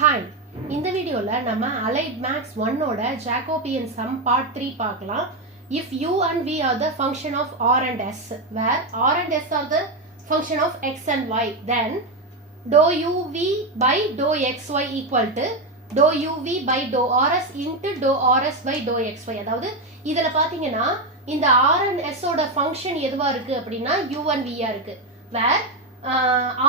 Hi, இந்த வீடியோல நம்ம Allied Max 1 ஓட Jacobian sum part 3 பார்க்கலாம். If u and v are the function of r and s, where r and s are the function of x and y, then dou uv by dou xy equal to dou uv by dou rs into dou rs by dou xy. அதாவது இதுல பாத்தீங்கன்னா இந்த r and s ஓட function எதுவா இருக்கு அப்படின்னா u and v ஆ இருக்கு. where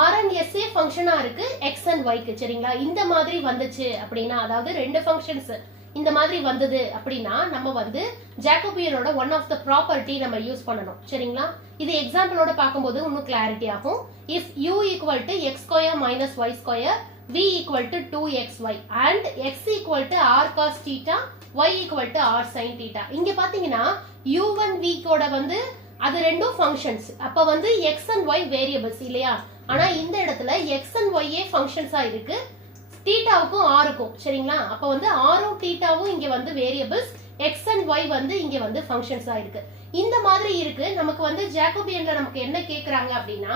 r and s ஃபங்க்ஷனா இருக்கு x and y க்கு. சரிங்களா? இந்த மாதிரி வந்துச்சு அப்படின்னா, அதாவது ரெண்டு ஃபங்க்ஷன்ஸ் இந்த மாதிரி வந்தது அப்படின்னா நம்ம வந்து ஜாகோபியனோட ஒன் ஆஃப் த ப்ராப்பர்ட்டி நம்ம யூஸ் பண்ணணும். சரிங்களா? இது எக்ஸாம்பிளோட பார்க்கும்போது இன்னும் கிளாரிட்டி ஆகும். if u equal to x square minus y square, v equal to 2xy and x equal to r cos theta, y equal to r sin theta. இங்க பாத்தீங்கன்னா u and v கோட வந்து அது ரெண்டும் ஃபங்க்ஷன்ஸ். அப்ப வந்து x and y variables இல்லையா? ஆனா இந்த இடத்துல x and y ஏ ஃபங்க்ஷன்ஸா இருக்கு, தீட்டாவுக்கும் ஆருக்கும். சரிங்களா? அப்ப வந்து ஆரும் தீட்டாவும் இங்க வந்து வேரியபிள்ஸ், x and y வந்து இங்க வந்து ஃபங்க்ஷன்ஸா இருக்கு. இந்த மாதிரி இருக்கு. நமக்கு வந்து ஜாகோபியன்ல நமக்கு என்ன கேக்குறாங்க அப்படின்னா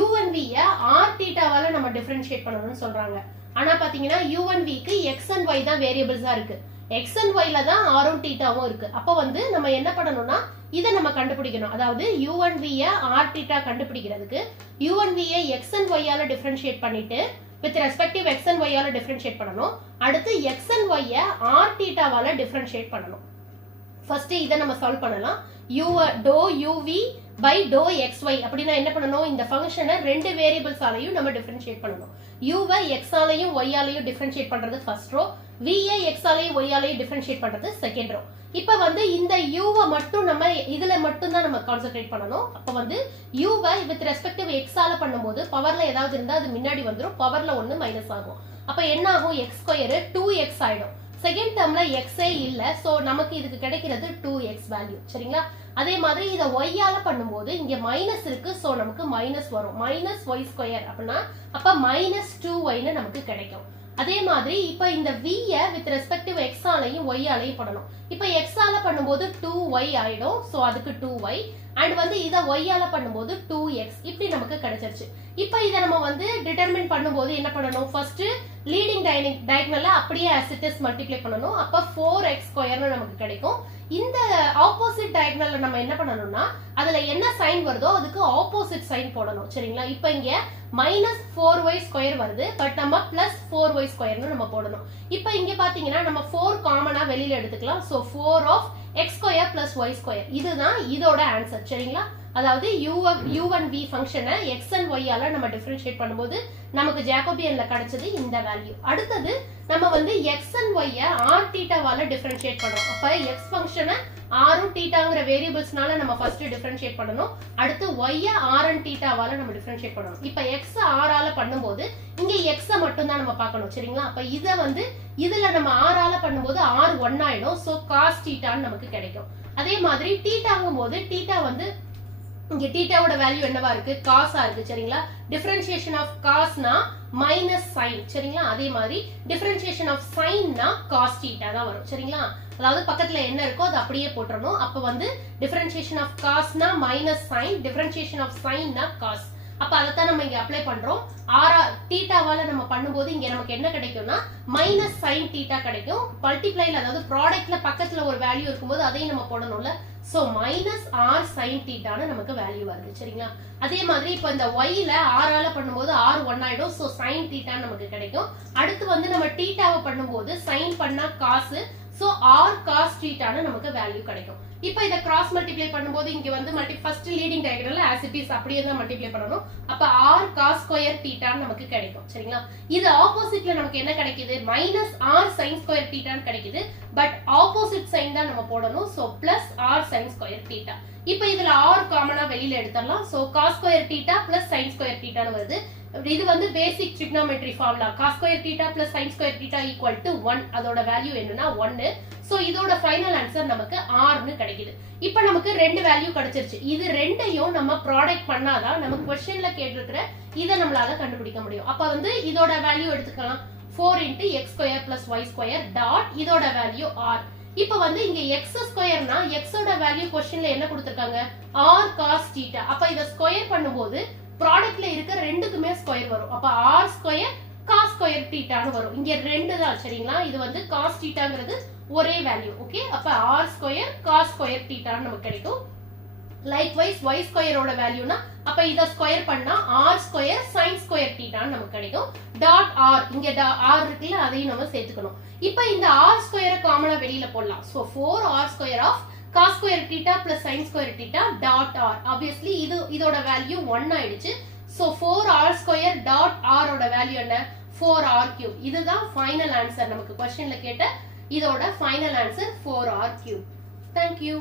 u and v ய r தீட்டாவால நம்ம டிஃபரன்ஷியேட் பண்ணணும்னு சொல்றாங்க. ஆனா பாத்தீங்கன்னா u and v க்கு x and y தான் வேரியபிள்ஸா இருக்கு, x and y ல தான் ஆரும் தீட்டாவும் இருக்கு. அப்ப வந்து நம்ம என்ன பண்ணணும்னா இதை நம்ம கண்டுபிடிக்கணும். அதாவது u and v ய r தீட்டா கண்டுபிடிக்கிறதுக்கு u and v ய x and y ஆல டிஃபரன்ஷியேட் பண்ணிட்டு with respective x and y ஆல டிஃபரன்ஷியேட் பண்ணணும். அடுத்து x and y ய r தீட்டாவால டிஃபரன்ஷியேட் பண்ணணும். ஃபர்ஸ்ட் இதை நம்ம சால்வ் பண்ணலாம். dou uv by dou xy அப்படினா என்ன பண்ணணும்? இந்த ஃபங்க்ஷனை ரெண்டு வேரியபிள்ஸ் ஆலயும் நம்ம டிஃபரன்ஷியேட் பண்ணணும். u வை x ஆலயும் y ஆலயும் டிஃபரன்ஷியேட் பண்றது ஃபர்ஸ்ட் ரோ, v யை x ஆலயும் y ஆலயும் டிஃபரன்ஷியேட் பண்றது செகண்ட் ரோ. இப்ப வந்து இந்த u வை மட்டும் நம்ம இதுல மட்டும் தான் நம்ம கான்சென்ட்ரேட் பண்ணணும். அப்ப வந்து u why with respective x ஆல பண்ணும்போது பவர்ல ஏதாவது இருந்தா அது முன்னாடி வந்துரும், பவர்ல 1 மைனஸ் ஆகும். அப்ப என்ன ஆகும்? x ஸ்கொயர் 2x ஆயிடும். செகண்ட் டேர்ம்ல x ஏ இல்ல, சோ நமக்கு இதுக்கு கிடைக்கிறது 2x வேல்யூ. சரிங்களா? அதே மாதிரி இத y ஆல பண்ணும்போது இங்க மைனஸ் இருக்கு, சோ நமக்கு மைனஸ் வரும், மைனஸ் y ஸ்கொயர் அப்படின்னா அப்ப மைனஸ் 2y ன்னு நமக்கு கிடைக்கும். அதே மாதிரி இப்ப இந்த v ய வித் ரெஸ்பெக்டிவ் x ஆலையும் y ஆலையும் பண்ணணும். இப்ப x ஆல பண்ணும்போது 2y ஆயிடும், சோ அதுக்கு 2y, அண்ட் வந்து இத y ஆல பண்ணும்போது 2x இப்படி நமக்கு கிடைச்சிருச்சு. இப்ப இத நம்ம வந்து டிட்டர்மின் பண்ணும்போது என்ன பண்ணணும்? ஃபர்ஸ்ட் லீடிங் டயகனல்ல அப்படியே as it is மல்டிப்ளை பண்ணணும். அப்ப 4x ஸ்கொயர்னு நமக்கு கிடைக்கும். இந்த ஆப்போசிட் டயகனல்ல நம்ம என்ன பண்ணணும்னா அதுல என்ன சைன் வருதோ அதுக்கு ஆப்போசிட் சைன் போடணும். சரிங்களா? இப்ப இங்க மைனஸ் 4y ஸ்கொயர் வருது, பட் நம்ம பிளஸ் 4y ஸ்கொயர்னு நம்ம போடணும். இப்ப இங்க பாத்தீங்கன்னா நம்ம 4 காமனா வெளியில எடுத்துக்கலாம். So 4 of x square plus y square, இதுதான் இதோட ஆன்சர். சரிங்களா? அதாவது u and v ஃபங்க்ஷனை x and y ஆல நம்ம டிஃபரன்ஷியேட் பண்ணும்போது நமக்கு ஜாகோபியன்ல கிடைச்சது இந்த வேல்யூ. அடுத்தது நம்ம வந்து x and y ய r தீட்டாவால டிஃபரன்ஷியேட் பண்றோம். அப்ப x ஃபங்க்ஷனை r உம் தீட்டாங்கற வேரியபிள்ஸ்னால நம்ம ஃபர்ஸ்ட் டிஃபரன்ஷியேட் பண்ணனும். அடுத்து y ய r and தீட்டாவால நம்ம டிஃபரன்ஷியேட் பண்ணனும். இப்ப x r ஆல பண்ணும்போது இங்க x மட்டும் தான் நம்ம பார்க்கணும். சரிங்களா? அப்ப இத வந்து இதுல நம்ம r ஆல பண்ணும்போது r 1 ஆயிடும், சோ cos தீட்டான்னு நமக்கு கிடைக்கும். அதே மாதிரி தீட்டாங்கும்போது தீட்டா வந்து இங்க தீட்டாவோட வேல்யூ என்னவா இருக்கு? cos ஆ இருக்கு. சரிங்களா? டிஃபரன்ஷியேஷன் ஆஃப் cos னா மைனஸ் sin. சரிங்களா? அதே மாதிரி டிஃபரன்ஷியேஷன் ஆஃப் sin னா cos தீட்டா தான் வரும். சரிங்களா? அதாவது பக்கத்துல என்ன இருக்கோ அது அப்படியே போட்டுறணும். அப்ப வந்து டிஃபரன்ஷியேஷன் ஆஃப் cos னா minus sin, differentiation of sin னா cos. அப்ப அதத்தான் நம்ம இங்க அப்ளை பண்றோம். தீட்டாவால நம்ம பண்ணும்போது இங்க நமக்கு என்ன கிடைக்கும்னா மைனஸ் sin தீட்டா கிடைக்கும். மல்டிப்ளைல அதாவது ப்ராடக்ட்ல பக்கத்துல ஒரு வேல்யூ இருக்கும்போது அதையும் நம்ம போடணும்ல, சோ மைனஸ் r sin தீட்டான்னு நமக்கு வேல்யூ வருது. சரிங்களா? அதே மாதிரி இப்ப இந்த y ல r ஆல பண்ணும்போது r 1 ஆயிடும், சோ sin தீட்டான்னு நமக்கு கிடைக்கும். அடுத்து வந்து நம்ம தீட்டாவை பண்ணும்போது sin பண்ணா cos, சோ r cos தீட்டான்னு நமக்கு வேல்யூ கிடைக்கும். இப்ப இத கிராஸ் மல்டிப்ளை பண்ணும்போது இங்க வந்து ஃபர்ஸ்ட் லீடிங் டயகனல்ல as it is அப்படியே தான் மல்டிப்ளை பண்ணனும். அப்ப r cos ஸ்கொயர் தீட்டான்னு நமக்கு கிடைக்கும். சரிங்களா? இது ஆப்போசிட்ல நமக்கு என்ன கிடைக்குது? மைனஸ் r sin ஸ்கொயர் தீட்டான்னு கிடைக்குது, பட் ஆப்போசிட் சைன் தான் நம்ம போடணும். So plus r sin square theta. இப்ப இதுல r காமனா வெளியில எடுத்துறலாம். So cos square theta plus sin square தீட்டான்னு வருது. இது வந்து basic trigonometry formula. cos square theta plus sin square theta equal to 1. அதோட வேல்யூ என்னன்னா 1. சோ இதோட ஃபைனல் ஆன்சர் நமக்கு r ன்னு கிடைக்குது. இப்போ நமக்கு ரெண்டு வேல்யூ கிடைச்சிருச்சு. இது ரெண்டையும் நம்ம ப்ராடக்ட் பண்ணாதான் நம்ம क्वेश्चनல கேட்டிருக்கிற இத நம்மளால கண்டுபிடிக்க முடியும். அப்ப வந்து இதோட வேல்யூ எடுத்துக்கலாம். 4 into x square plus y square dot இதோட வேல்யூ r. இப்போ வந்து இங்க x ஸ்கொயர்னா x ஓட வேல்யூ क्वेश्चनல என்ன கொடுத்திருக்காங்க? r cos theta. அப்ப இத ஸ்கொயர் பண்ணும்போது ப்ராடக்ட்ல இருக்க ரெண்டுக்குமே ஸ்கொயர் வரும். அப்ப r square cos square theta னு வரும். இங்க ரெண்டு தான் சரிங்களா? இது வந்து cos thetaங்கிறது ஒரே வேல்யூ. ஓகே? அப்ப r square cos square theta னு நமக்கு கிடைக்கும். Likewise y square ஓட வேல்யூனா அப்ப இத ஸ்கொயர் பண்ணா r square sin square theta னு நமக்கு கிடைக்கும். டாட் r இங்க r இருக்குல அதையும் நம்ம சேர்த்துக்கணும். இப்போ இந்த r square காமனா வெளியில போடலாம். So 4r square of cos square theta plus sin square theta dot r. Obviously இதோட வேல்யூ 1 ஆயிடுச்சு. So 4r square dot r ஓட வேல்யூ என்ன? 4r cube. இதுதான் ஃபைனல் ஆன்சர் நமக்கு क्वेश्चनல கேட்ட இதோட final answer 4r cube. Thank you.